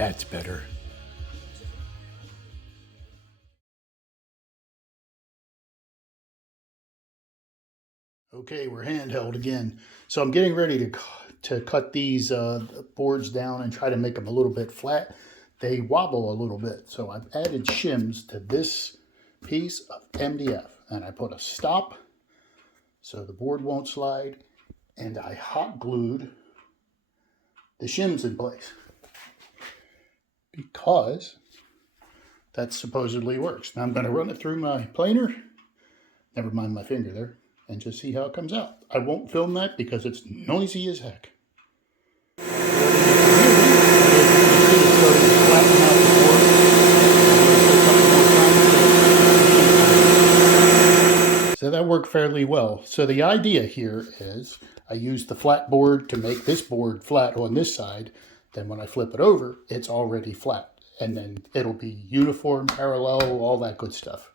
That's better. Okay, we're handheld again. So I'm getting ready to cut these boards down and try to make them a little bit flat. They wobble a little bit. So I've added shims to this piece of MDF. And I put a stop so the board won't slide. And I hot glued the shims in place, because that supposedly works. Now I'm going to run it through my planer, never mind my finger there, and just see how it comes out. I won't film that because it's noisy as heck. So that worked fairly well. So the idea here is I use the flat board to make this board flat on this side. Then when I flip it over, it's already flat. And then it'll be uniform, parallel, all that good stuff.